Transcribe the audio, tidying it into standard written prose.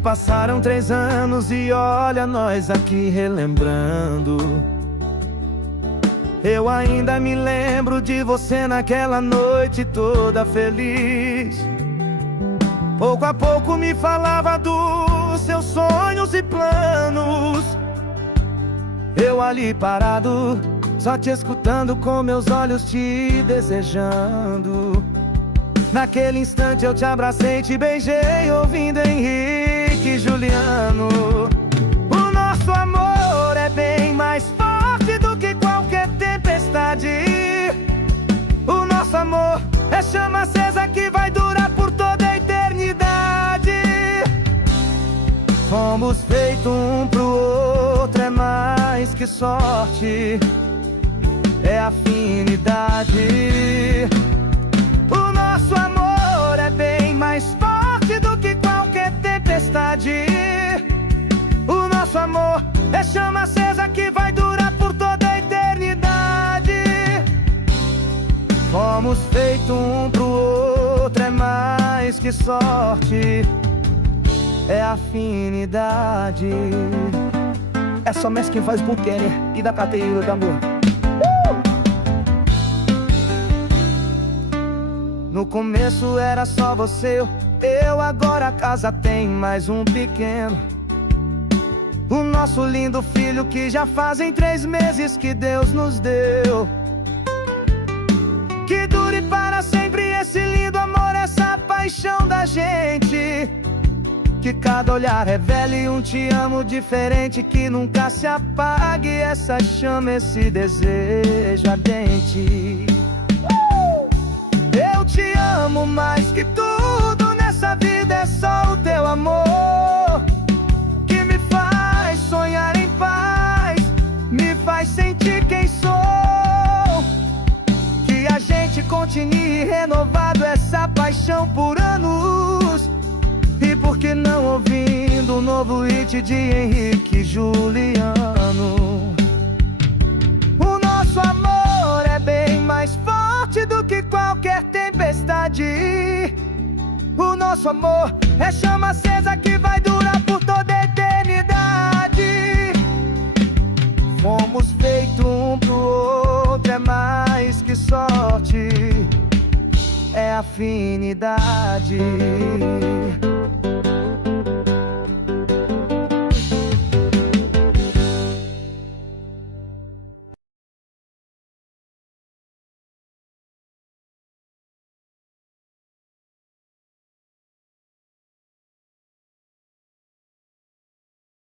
passaram 3 anos e olha nós aqui relembrando. Eu ainda me lembro de você naquela noite toda feliz. Pouco a pouco me falava dos seus sonhos e planos. Eu ali parado, só te escutando com meus olhos te desejando. Naquele instante eu te abracei, te beijei, ouvindo Henrique e Juliano. O nosso amor é bem mais forte do que qualquer tempestade. O nosso amor é chama acesa que vai durar por toda a eternidade. Fomos feitos um pro outro, é mais que sorte, é afinidade. O nosso amor é bem mais forte do que qualquer tempestade. O nosso amor é chama acesa que vai durar por toda a eternidade. Fomos feitos um pro outro, é mais que sorte, é afinidade. É só mestre quem faz bootcamp e da cateia do amor. No começo era só você, eu, agora a casa tem mais um pequeno. O nosso lindo filho que já fazem 3 meses que Deus nos deu. Que dure para sempre esse lindo amor, essa paixão da gente. Que cada olhar revele um te amo diferente, que nunca se apague essa chama, esse desejo ardente. Eu te amo mais que tudo nessa vida, é só o teu amor que me faz sonhar em paz, me faz sentir quem sou. Que a gente continue renovado essa paixão por anos. E por que não ouvindo um novo hit de Henrique e Juliano? O nosso amor é bem mais forte do que qualquer tempestade. O nosso amor é chama acesa que vai durar por toda a eternidade. Fomos feitos um pro outro, é mais que sorte, é afinidade.